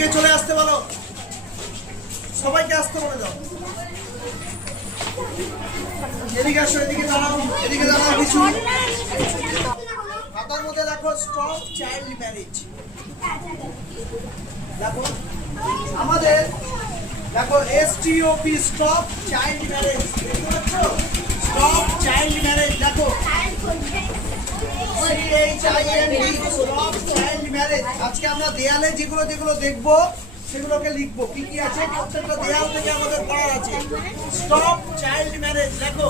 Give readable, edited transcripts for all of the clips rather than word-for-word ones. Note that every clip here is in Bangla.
এদিকে চলে আসতে বলো, সবাইকে আসতে বলে দাও। এদিকে আসো, এদিকে দাঁড়াও, এদিকে দাঁড়াও। কিছু খাতার মধ্যে দেখো স্টপ চাইল্ড ম্যারেজ। দেখো আমাদের, দেখো STOP স্টপ চাইল্ড ম্যারেজ, দেখতে পাচ্ছ? স্টপ চাইল্ড ম্যারেজ, দেখো CHILD স্টপ চাইল্ড ম্যারেজ। আজকে আমরা দেয়ালে যেগুলো যেগুলো দেখবো সেগুলোকে লিখবো, কি কি আছে প্রত্যেকটা দেয়াল থেকে আমাদের পড়ার আছে। স্টপ চাইল্ড ম্যারেজ, দেখো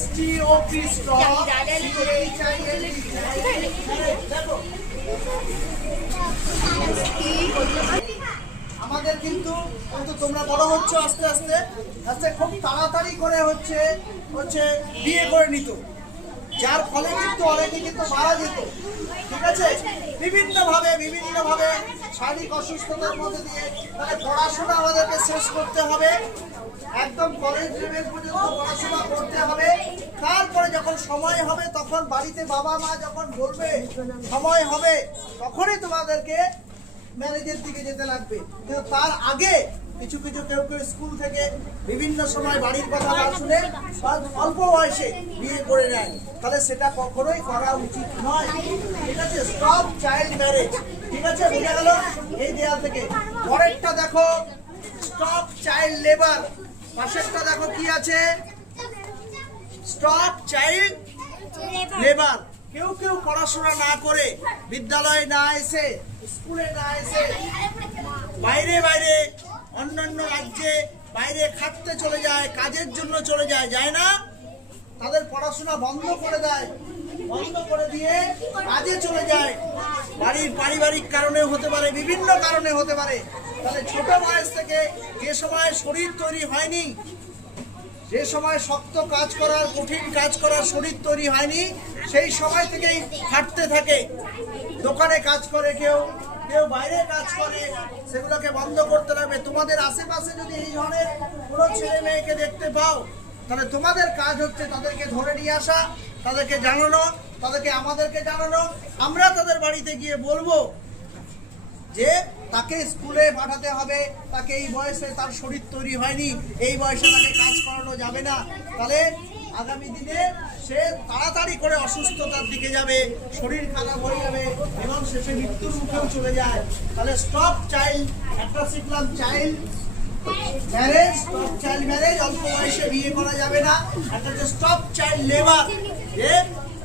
STOP স্টপ CHILD, দেখো আমাদের কিন্তু তোমরা বড় হচ্ছে আস্তে আস্তে আস্তে খুব তাড়াতাড়ি করে হচ্ছে বিয়ে করে নিত, যার ফলে কিন্তু অনেকে কিন্তু মারা যেত। ঠিক আছে, বিভিন্ন ভাবে শারীরিক অসুস্থতার মধ্যে দিয়ে মানে পড়াশোনা আমাদেরকে শেষ করতে হবে, একদম কলেজ লেভেল পর্যন্ত পড়াশোনা করতে হবে। তারপরে যখন সময় হবে তখন বাড়িতে বাবা মা যখন বলবে সময় হবে তখনই তোমাদেরকে ম্যারেজের দিকে যেতে লাগবে। কিন্তু তার আগে কিছু কেউ স্কুল থেকে বিভিন্ন সময় বাড়ির কথা না শুনে অল্প বয়সে বিয়ে করে নেয়, তাহলে সেটা কখনোই করা উচিত নয়। ঠিক আছে, স্টপ চাইল্ড ম্যারেজ। ঠিক আছে, বোঝা গেল এই দেয়াল থেকে। পরেরটা দেখো স্টপ চাইল্ড লেবার, পাশেরটা দেখো কি আছে, স্টপ চাইল্ড লেবার। কেউ পড়াশোনা না করে, বিদ্যালয়ে না এসে, স্কুলে না এসে বাইরে অন্যান্য রাজ্যে বাইরে খাটতে চলে যায়, কাজের জন্য চলে যায় না, তাদের পড়াশোনা বন্ধ করে দেয়, বন্ধ করে দিয়ে কাজে চলে যায়। বাড়ির পারিবারিক কারণে হতে পারে, বিভিন্ন কারণে হতে পারে। তাহলে ছোট বয়স থেকে যে সময় শরীর তৈরি হয়নি, যে সময় শক্ত কাজ করার, কঠিন কাজ করার শরীর তৈরি হয়নি, সেই সময় থেকেই খাটতে থাকে। দোকানে কাজ করে, কেউ বাইরে কাজ করে, সেগুলোকে বন্ধ করতে লাগবে। তোমাদের আশেপাশে যদি এই ধরনের কোনো ছেলে মেয়েকে দেখতে পাও, তাহলে তোমাদের কাজ হচ্ছে তাদেরকে ধরে নিয়ে আসা, তাদেরকে জানানো, আমাদেরকে জানানো। আমরা তাদের বাড়িতে গিয়ে বলবো যে তাকে স্কুলে পাঠাতে হবে, তাকে এই বয়সে তার শরীর তৈরি হয়নি, এই বয়সে তাকে কাজ করানো যাবে না। তাহলে আগামী দিনে সে তাড়াতাড়ি করে অসুস্থতার দিকে যাবে, শরীর খারাপ হয়ে যাবে এবং শেষে মৃত্যুর মুখেও চলে যায়। তাহলে স্টপ চাইল্ড, একটা শিখলাম child marriage, stop child marriage, অল্প বয়সে বিয়ে করা যাবে না। একটা হচ্ছে স্টপ চাইল্ড লেবার, যে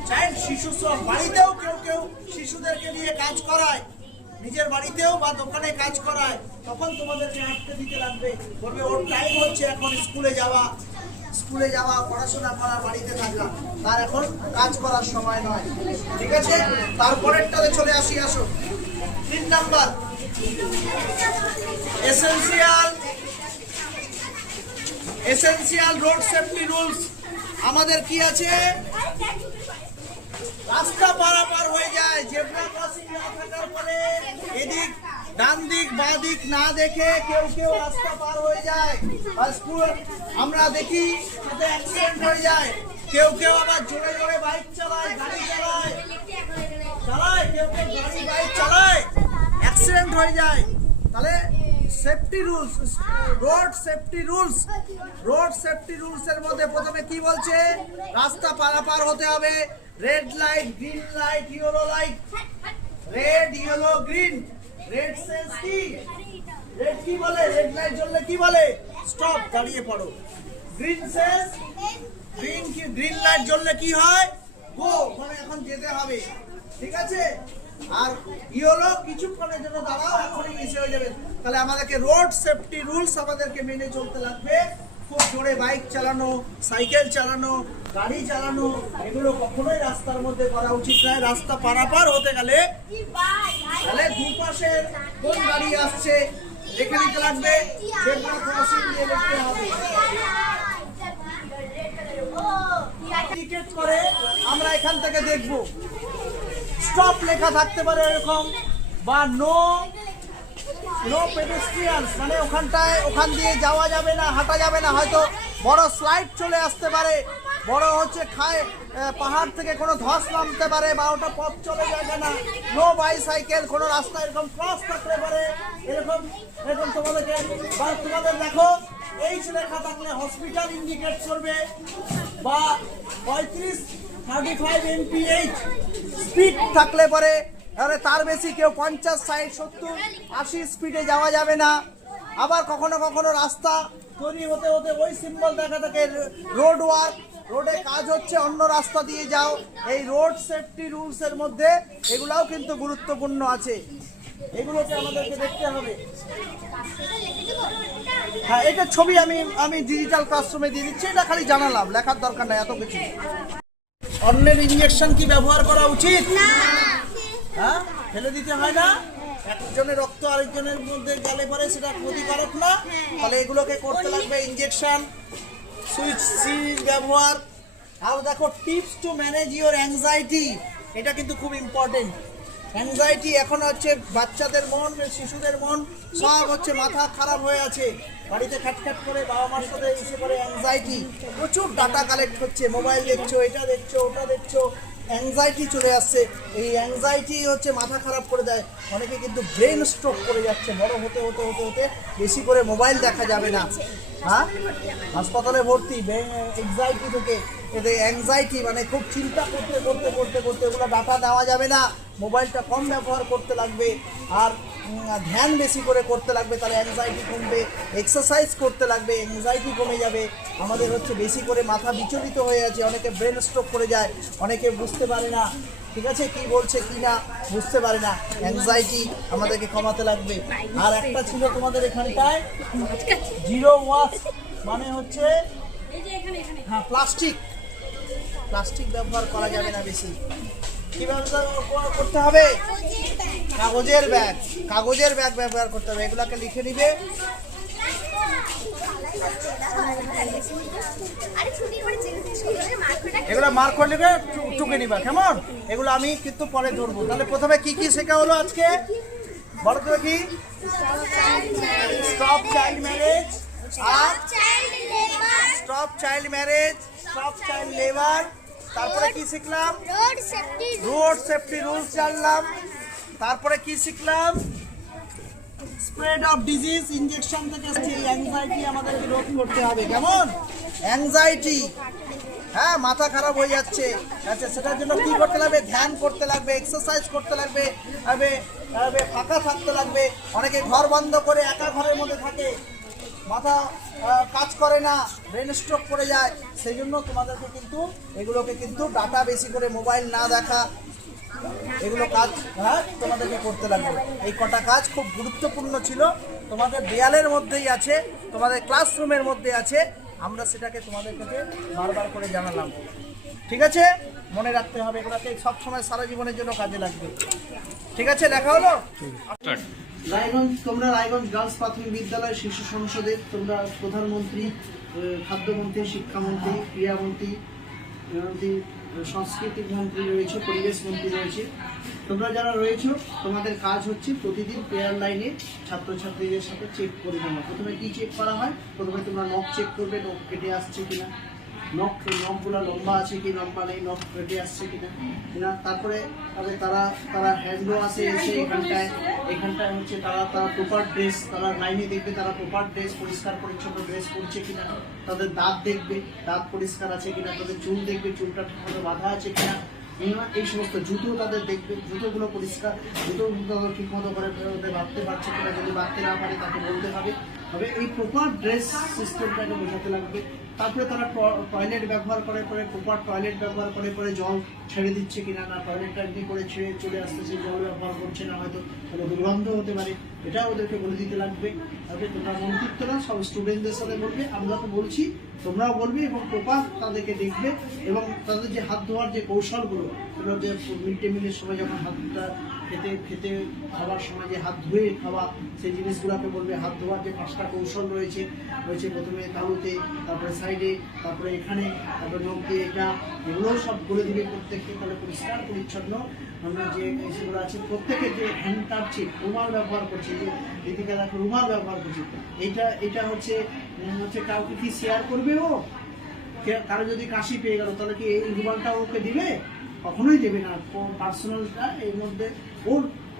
চাইল্ড শিশু শ্রম। বাড়িতেও কেউ শিশুদেরকে নিয়ে কাজ করায়, নিজের বাড়িতেও বা দোকানে কাজ করায়, তখন তোমাদেরকে আটকে দিতে লাগবে, বলবে ওর টাইম হচ্ছে এখন স্কুলে যাওয়া, পড়াশোনা করা, বাড়িতে থাকা, তার এখন কাজ করার সময় নয়। ঠিক আছে, তারপরেরটাতে চলে আসো। 3 number essential road safety rules. আমাদের কি আছে, রাস্তা পারাপার হয়ে যায়, জেব্রা ক্রসিং না থাকার পরে এদিক ডান দিক বাঁ দিক না দেখে কেউ রাস্তা পার হয়ে যায়। আমরা দেখি সাথে অ্যাক্সিডেন্ট হয়ে যায়, কেউ আবার জোরে বাইক চালায়, গাড়ি চালায়, কেউ গাড়ি বাইক চালায়, অ্যাক্সিডেন্ট হয়ে যায়। তাহলে safety rules, road safety rules এর মধ্যে প্রথমে কি বলছে, রাস্তা পারাপার হতে হবে, red light, green light, yellow light, red yellow green. Red sense কি, রেড কি বলে, রেড লাইট জ্বললে কি বলে, স্টপ, দাঁড়িয়ে পড়ো। গ্রিন সেন্স, গ্রিন লাইট জ্বললে কি হয়, গো, মানে এখন যেতে হবে। ঠিক আছে, আর ইয়েলো কিছুক্ষণের জন্য দাঁড়াও, এখনই মিশে হয়ে যাবে। তাহলে আমাদেরকে রোড সেফটি রুলস আমাদেরকে মেনে চলতে লাগবে। খুব জোরে বাইক চালানো, সাইকেল চালানো, গাড়ি চালানো, এগুলো কখনোই রাস্তার মধ্যে করা উচিত নয়। রাস্তা পারাপার হতে গেলে তাহলে দুপাশে কোন গাড়ি আসছে দেখে নিতে লাগবে, জেব্রা ক্রসিং দিয়ে দেখতে হবে। টিকেট করে আমরা এখান থেকে দেখব, স্টপ লেখা থাকতে পারে এরকম, বা নো পেডেস্ট্রিয়ানস, মানে ওখান দিয়ে যাওয়া যাবে না, হাঁটা যাবে না, হয়তো বড় স্লাইড চলে আসতে পারে, বড় হচ্ছে খায় পাহাড় থেকে কোনো ধস নামতে পারে বা ওটা পথ চলে যায় না, নো বাইসাইকেল, কোনো রাস্তা এরকম ক্রস থাকতে পারে, এরকম এরকম তোমাদেরকে বা তোমাদের দেখো এইচ লেখা থাকলে হসপিটাল ইন্ডিকেট করবে, বা 35 mph স্পিড থাকলে পরে তার বেশি কেউ 50 60 70 80 স্পিডে যাওয়া যাবে না। আবার কখনো কখনো রাস্তা তৈরি হতে হতে ওই সিম্বল দেখা থাকে রোড ওয়ার্ক, রোডে কাজ হচ্ছে, অন্য রাস্তা দিয়ে যাও। এই রোড সেফটি রুলস এর মধ্যে এগুলাও কিন্তু গুরুত্বপূর্ণ আছে, এগুলোকে আমাদেরকে দেখতে হবে। হ্যাঁ, এটা ছবি আমি ডিজিটাল ক্লাসরুমে দিয়ে দিচ্ছি, এটা খালি জানালাম, লেখার দরকার নাই এত কিছু। অন্যের ইনজেকশন কি ব্যবহার করা উচিত? হ্যাঁ, ফেলে দিতে হয় না? একজনের রক্ত আরেকজনের মধ্যে গেলে পরে সেটা ক্ষতিকারক না? তাহলে এগুলোকে করতে লাগবে ইনজেকশন, সুইচ সিরিজ ব্যবহার। আর দেখো tips to manage your anxiety, এটা কিন্তু খুব ইম্পর্টেন্ট। অ্যাংজাইটি এখন হচ্ছে বাচ্চাদের মন, শিশুদের মন সব হচ্ছে মাথা খারাপ হয়ে আছে, বাড়িতে খ্যাটখ্যাট করে বাবা মার সাথে এসে করে অ্যাংজাইটি, প্রচুর ডাটা কালেক্ট হচ্ছে, মোবাইল দেখছো, এটা দেখছো, ওটা দেখছো, অ্যাংজাইটি চলে আসছে। এই অ্যাংজাইটি হচ্ছে মাথা খারাপ করে দেয়, অনেকে কিন্তু ব্রেন স্ট্রোক করে যাচ্ছে। বড় হতে হতে হতে হতে বেশি করে মোবাইল দেখা যাবে না। হ্যাঁ, হাসপাতালে ভর্তি অ্যাংজাইটি থেকে। এতে অ্যাংজাইটি মানে খুব চিন্তা করতে করতে করতে করতে এগুলো ডাটা দেওয়া যাবে না, মোবাইলটা কম ব্যবহার করতে লাগবে, আর ধ্যান বেশি করে করতে লাগবে, তাহলে অ্যাংজাইটি কমবে। এক্সারসাইজ করতে লাগবে, অ্যাংজাইটি কমে যাবে। আমাদের হচ্ছে বেশি করে মাথা বিচলিত হয়ে আছে, অনেকে ব্রেন স্ট্রোক করে যায়, অনেকে বুঝতে পারে না, ঠিক আছে, কি বলছে কি না বুঝতে পারে না। অ্যাংজাইটি আমাদেরকে কমাতে লাগবে। আর একটা ছিল তোমাদের এখানটায় জিরো ওয়াস্ট, মানে হচ্ছে হ্যাঁ প্লাস্টিক ব্যবহার করা যাবে না বেশি। কি ব্যবহার করতে হবে? কাগজের ব্যাগ ব্যবহার করতে হবে। এগুলাকে লিখে নিবে। এগুলো মার্ক করে নিবে, টুকে নিবা, কেমন? এগুলো আমি কিন্তু পরে ধরবো। তাহলে প্রথমে কি কি শেখা হলো আজকে বলো তো কি? Stop child marriage, stop child marriage, stop child labour. তারপরে কি শিখলাম? রোড সেফটি রুলস জানলাম। তারপরে কি শিখলাম? স্প্রেড অফ ডিজিজ, ইনজেকশন থেকে অ্যাংজাইটি আমাদেরকে রোধ করতে হবে। কেমন? অ্যাংজাইটি, হ্যাঁ, মাথা খারাপ হয়ে যাচ্ছে, আচ্ছা, সেটার জন্য কি করতে লাগবে? ধ্যান করতে লাগবে, এক্সারসাইজ করতে লাগবে, ফাঁকা থাকতে লাগবে। অনেকে ঘর বন্ধ করে একা ঘরের মধ্যে থাকে, মাথা কাজ করে না, ব্রেন স্ট্রোক করে যায়। সেই জন্য তোমাদেরকে কিন্তু এগুলোকে কিন্তু ডাটা বেশি করে মোবাইল না দেখা, এগুলো কাজ হ্যাঁ তোমাদেরকে করতে লাগবে। এই কটা কাজ খুব গুরুত্বপূর্ণ ছিল, তোমাদের দেয়ালের মধ্যেই আছে, তোমাদের ক্লাসরুমের মধ্যে আছে। আমরা সেটাকে তোমাদের কাছে বারবার করে জানালাম, ঠিক আছে? মনে রাখতে হবে, এগুলোকে সবসময় সারা জীবনের জন্য কাজে লাগবে। ঠিক আছে, দেখা হলো। রায়গঞ্জ, তোমরা রায়গঞ্জ গার্লস প্রাথমিক বিদ্যালয় শিশু সংসদের তোমরা প্রধানমন্ত্রী, খাদ্যমন্ত্রী, শিক্ষামন্ত্রী, ক্রীড়ামন্ত্রী, সাংস্কৃতিক মন্ত্রী রয়েছে, পরিবেশ মন্ত্রী রয়েছে। তোমরা যারা রয়েছো তোমাদের কাজ হচ্ছে প্রতিদিন প্রেয়ার লাইনে ছাত্রছাত্রীদের সাথে চেক করে নেওয়া। প্রথমে কি চেক করা হয়? প্রথমে তোমরা নখ চেক করবে, নখ কেটে আসছে কিনা, নখগুলো লম্বা আছে কি লম্বা নেই, নখ কেটে আসছে কিনা। তারপরে তারা হ্যান্ডও আসে এসে এখানটায় হচ্ছে তারা প্রপার ড্রেস, তারা লাইনে দেখবে তারা প্রপার ড্রেস, পরিষ্কার পরিচ্ছন্ন ড্রেস পরছে কিনা। তাদের দাঁত দেখবে, দাঁত পরিষ্কার আছে কিনা। তাদের চুল দেখবে, চুলটা ঠিকমতো বাঁধা আছে কিনা। এই সমস্ত জুতো তাদের দেখবে, জুতোগুলো পরিষ্কার, জুতোগুলো তাদের ঠিক মতো করে বাঁধতে পারছে কিনা। যদি বাঁধতে না পারে তাকে বলতে হবে। তবে এই প্রপার ড্রেস সিস্টেমটাকে বোঝাতে লাগবে। তারপরে তারা টয়লেট ব্যবহার করে প্রপার টয়লেট ব্যবহার করে জল ছেড়ে দিচ্ছে কিনা, না টয়লেটটা এমনি করে ছেড়ে চলে আসতেছে, জল ব্যবহার করছে না, হয়তো তাহলে দুর্গন্ধ হতে পারে, এটাও ওদেরকে বলে দিতে লাগবে। তারপরে তোমরা মন্ত্রিত্বরা সব স্টুডেন্টদের সাথে বলবে, আমরা তো বলছি তোমরাও বলবে, এবং প্রপার তাদেরকে দেখবে। এবং তাদের যে হাত ধোয়ার যে কৌশলগুলো, সেগুলো যে মিড ডে মিলের সময় যখন হাতটা খেতে খাওয়ার সময় যে হাত ধুয়ে খাওয়া, সেই জিনিসগুলোকে বলবে। হাত ধোয়ার যে 5টা কৌশল রয়েছে প্রথমে তালুতে, তারপরে সাইডে, তারপরে এখানে, তারপরে নখ দিয়ে এটা, এগুলোও সব বলে দিবে প্রত্যেককে। তাহলে পরিষ্কার পরিচ্ছন্ন আমরা যে সেগুলো আছে, প্রত্যেকের যে হ্যান্ড কাপচিপ, রুমাল ব্যবহার করছে, যে দিদিকা দেখো রুমাল ব্যবহার করছে, এটা হচ্ছে কাউকে কি শেয়ার করবে, ও কারো যদি কাশি পেয়ে গেল তাহলে কি এই রুমালটা ওকে দিবে? কখনোই দেবে না। পার্সোনালটা এর মধ্যে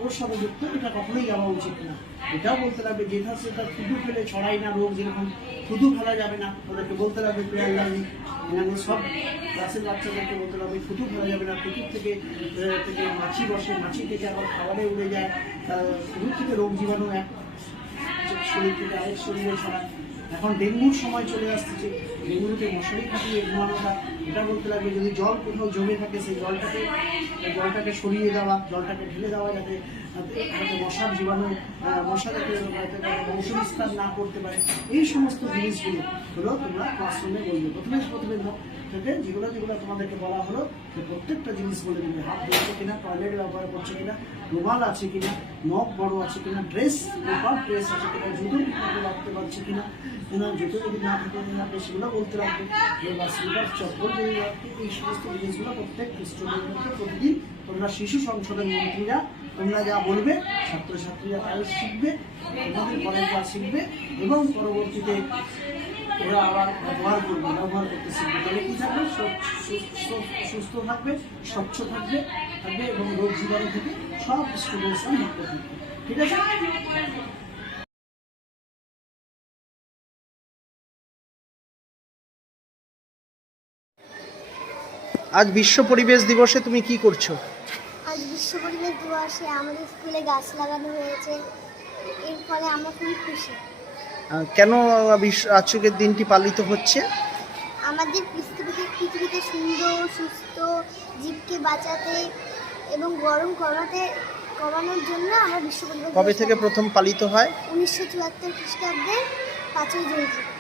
ওর সাথে যুক্ত, এটা কখনোই যাওয়া উচিত না। এটাও বলতে লাগবে যেটা সেটা থুতু ফেলে ছড়াই না রোগ, যেরকম থুতু ফেলা যাবে না, ওদেরকে বলতে লাগবে প্লেয়ার লার্নিং, মানে সব ক্লাসের বাচ্চাদেরকে বলতে লাগবে থুতু ফেলা যাবে না, থুতুর থেকে মাছি বসে, মাছি থেকে আবার খাবারে উড়ে যায়, থুতুর থেকে রোগ জীবাণু এক শরীর থেকে আরেক শরীরে ছড়ায়। এখন ডেঙ্গুর সময় চলে আসছে, ডেঙ্গুতে মশারি খাটিয়ে ঘুমানোটা, এটা বলতে লাগবে যদি জল কোথাও জমে থাকে সেই জলটাকে সরিয়ে দেওয়া, জলটাকে ঢেলে দেওয়া, যাতে মশার জীবাণু মশাটাকে বংশ বিস্তার না করতে পারে। এই সমস্ত জিনিসগুলো হলো তোমরা ক্লাসরুমে বলবে। প্রথমে থেকে যেগুলো তোমাদেরকে বলা হলো প্রত্যেকটা জিনিস বলে দেবে। হাত ধুচ্ছে কিনা, টয়লেট ব্যবহার করছে কিনা, রুমাল আছে কিনা, নখ বড় আছে কিনা, ড্রেস প্রপার ড্রেস আছে কিনা, জুতো ঠিকমতো রাখতে পারছে কিনা, জুতো যদি না থাকে সেগুলো বলতে লাগবে, বা স্লিপার চপ্পল যদি রাখবে। এই সমস্ত জিনিসগুলো প্রত্যেক স্টুডেন্টকে প্রতিদিন তোমরা শিশু সংসদের মন্ত্রীরা তোমরা যা বলবে ছাত্রছাত্রীরা তাই শিখবে, তোমাদের কলেজরা শিখবে এবং পরবর্তীতে ওরা আবার ব্যবহার করতে শিখবে। তাহলে কি থাকবে? সুস্থ থাকবে, স্বচ্ছ থাকবে এবং রোগ জীবাণু থেকে সব স্টুডেন্টসরা মুক্ত থাকবে। ঠিক আছে? আজ বিশ্ব পরিবেশ দিবসে তুমি কি করছো? আজ বিশ্ব পরিবেশ দিবসে আমাদের স্কুলে গাছ লাগানো হয়েছে, এর ফলে আমরা খুবই খুশি। কেন আজকের দিনটি পালিত হচ্ছে? আমাদের পৃথিবীতে সুন্দর সুস্থ জীবকে বাঁচাতে এবং গরম কমানোর জন্য আমরা বিশ্ব পরিবেশ কবে থেকে প্রথম পালিত হয়? 1974 খ্রিস্টাব্দে 5ই জুন থেকে।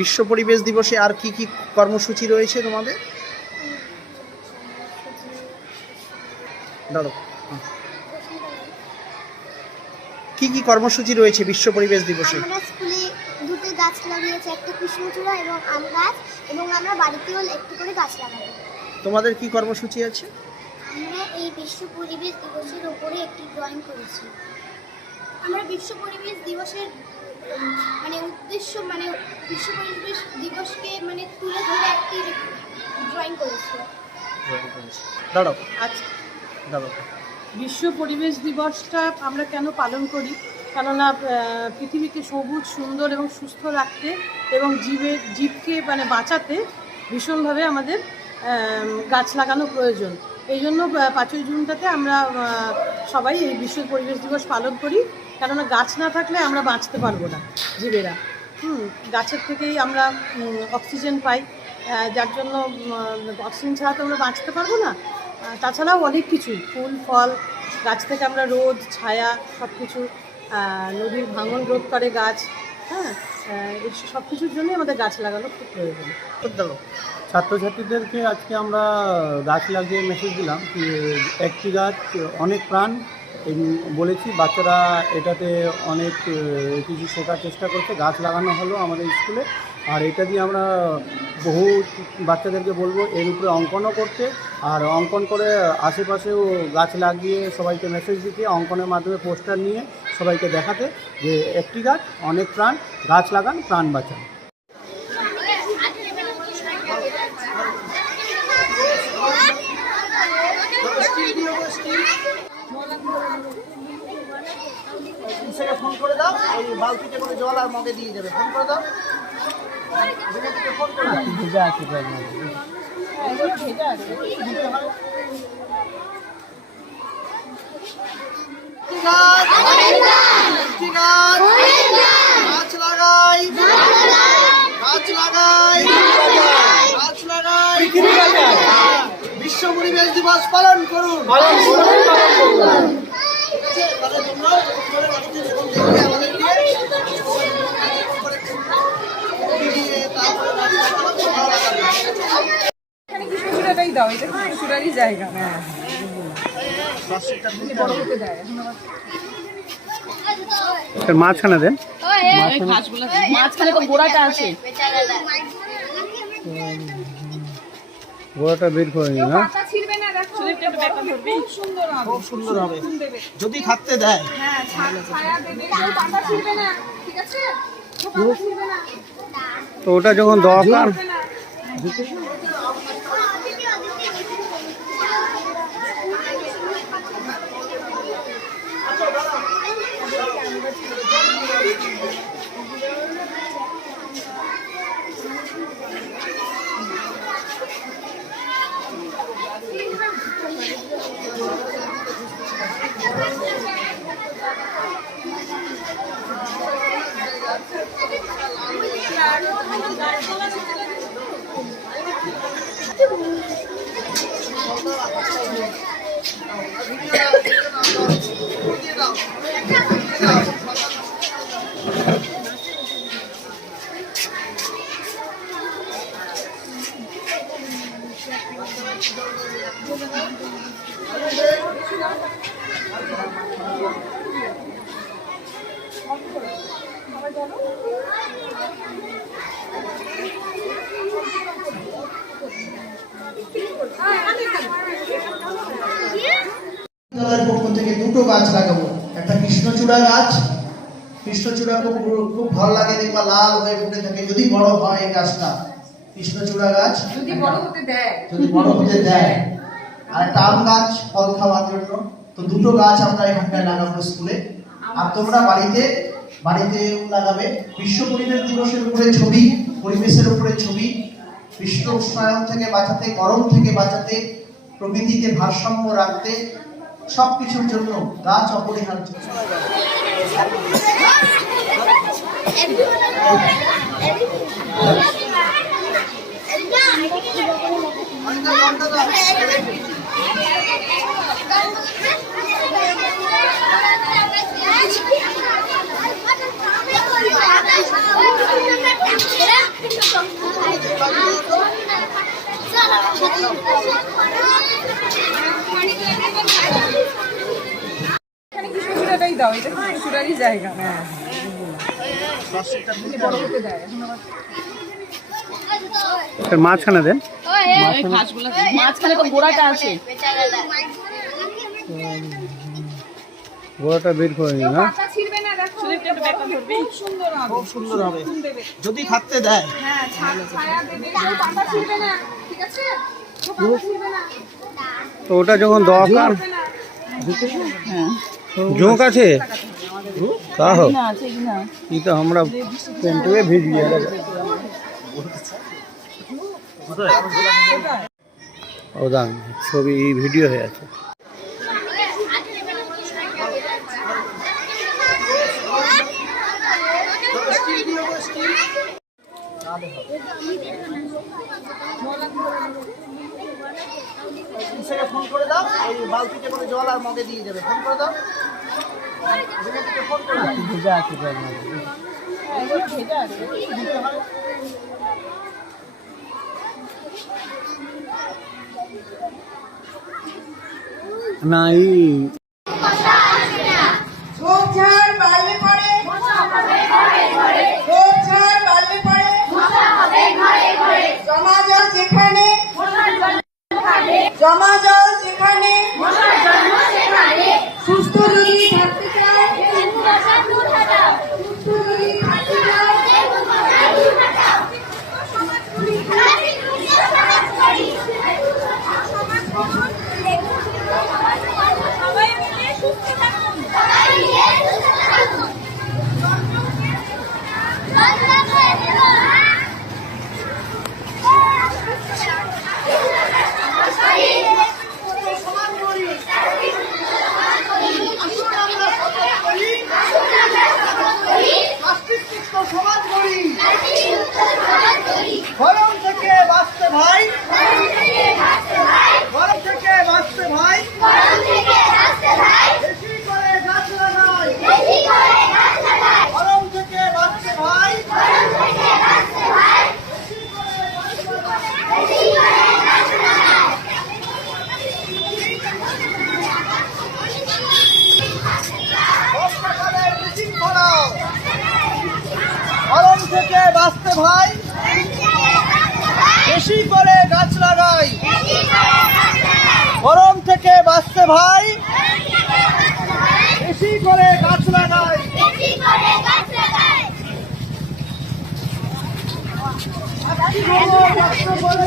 বিশ্ব পরিবেশ দিবসে আর কি কি কর্মসূচি রয়েছে তোমাদের? কি কি কর্মসূচি রয়েছে বিশ্ব পরিবেশ দিবসে? আমরা স্কুলে দুটো গাছ লাগিয়েছি, একটা কৃষ্ণচূড়া এবং আম গাছ, এবং আমরা বাড়িতেও একটি করে গাছ লাগাবো। তোমাদের কি কর্মসূচি আছে? আমরা এই বিশ্ব পরিবেশ দিবসের উপরে একটি ড্রয়িং করেছি। আমরা বিশ্ব পরিবেশ দিবসের উদ্দেশ্য বিশ্ব পরিবেশ দিবসকে তুলে ধরে একটি ড্রয়িং করেছি। বিশ্ব পরিবেশ দিবসটা আমরা কেন পালন করি? কেননা পৃথিবীকে সবুজ, সুন্দর এবং সুস্থ রাখতে এবং জীবকে বাঁচাতে ভীষণভাবে আমাদের গাছ লাগানো প্রয়োজন। এই জন্য 5ই জুনটাতে আমরা সবাই এই বিশ্ব পরিবেশ দিবস পালন করি। কেননা গাছ না থাকলে আমরা বাঁচতে পারবো না জীবেরা। গাছের থেকেই আমরা অক্সিজেন পাই, যার জন্য অক্সিজেন ছাড়া তো আমরা বাঁচতে পারবো না। তাছাড়াও অনেক কিছুই, ফুল ফল, গাছ থেকে আমরা রোদ ছায়া সব কিছু, নদীর ভাঙন রোধ করে গাছ। এই সব কিছুর জন্যই আমাদের গাছ লাগানো খুব প্রয়োজন। ছাত্রছাত্রীদেরকে আজকে আমরা গাছ লাগিয়ে মেসেজ দিলাম কি একটি গাছ অনেক প্রাণ বলেছি। বাচ্চারা এটাতে অনেক কিছু শেখার চেষ্টা করছে। গাছ লাগানো হলো আমাদের স্কুলে, আর এটা দিয়ে আমরা বহু বাচ্চাদেরকে বলবো এর উপরে অঙ্কনও করতে, আর অঙ্কন করে আশেপাশেও গাছ লাগিয়ে সবাইকে মেসেজ দিতে, অঙ্কনের মাধ্যমে পোস্টার নিয়ে সবাইকে দেখাতে যে একটি গাছ অনেক প্রাণ, গাছ লাগান প্রাণ বাঁচান। ফোন করে দাও, এই বালতিতে করে জল আর মগে দিয়ে যাবে। ফোন করে দাও, ফোন করে দাও। ভিজা আছে গাছ লাগাই, গাছ লাগাই, গাছ লাগাই, বিশ্ব পরিবেশ দিবস পালন করুন। কৃষ্ণচূড়াটাই দাও, এটা কৃষ্ণচূড়ারই জায়গা। মাঝখানে দেন, মাঝখানে তো গোড়াটা আছে, গোড়াটা বের করে নিন। না খুব সুন্দর হবে যদি থাকতে দেয়। তো ওটা যখন দরকার বিদ্যালয়ের পক্ষ থেকে দুটো গাছ লাগাবো, একটা কৃষ্ণচূড়া গাছ। কৃষ্ণচূড়া খুব খুব ভালো লাগে, দেখবা লাল হয়ে ফুটে থাকে যদি বড় হয় এই গাছটা। কৃষ্ণচূড়া গাছ যদি বড় হতে দেয়, আর একটা আম গাছ ফল খাওয়ার জন্য। তো দুটো গাছ আমরা এখানটায় লাগাবো স্কুলে। আর তোমরা বাড়িতে লাগাবে। বিশ্ব পরিবেশ দিবসের উপরে ছবি, পরিবেশের উপরে ছবি, বিশ্ব উষ্ণায়ন থেকে বাঁচাতে, গরম থেকে বাঁচাতে, প্রকৃতিকে ভারসাম্য রাখতে, সবকিছুর জন্য গাছ অপরিহার্য। কৃষ্ণচূড়াটাই দাও, এটা কৃষ্ণচূড়ারই জায়গা। হ্যাঁ মাঝখানে দেন, মাঝখানে তো গোড়াটা আছে, গোড়াটা বের করে নিন। না খুব সুন্দর হবে যদি থাকতে দেয়। তো ওটা যখন দরকার জোঁক আছে তা হোক, এটা আমরা পেন্টুয়ে ভিজিয়ে ও দাম ছবি ভিডিও হয়ে আছে। ফোন করে দাও, এই বালতিতে করে জল আর মগে দিয়ে যাবে। ফোন করে দাও, ফোন করে দাও। না এই ঝোপঝাড় বাড়লে পড়ে, ঝোপঝাড় বাড়লে পড়ে, জমা জল যেখানে, জমা জল যেখানে, সুস্থ রোগী থাকতে চায়, সুস্থ রোগী থাকতে চায়, গরম থেকে বাঁচতে ভাই, গরম থেকে বাঁচতে ভাই, বেশি করে গাছ লাগাই, গরম থেকে বাঁচতে ভাই, বর্ষাকালে মিটিং করাও, গরম থেকে বাঁচতে ভাই, বেশি করে গাছ লাগাই, গরম থেকে বাঁচতে ভাই, বেশি করে গাছ লাগাই। একটি বড় বাক্য বলে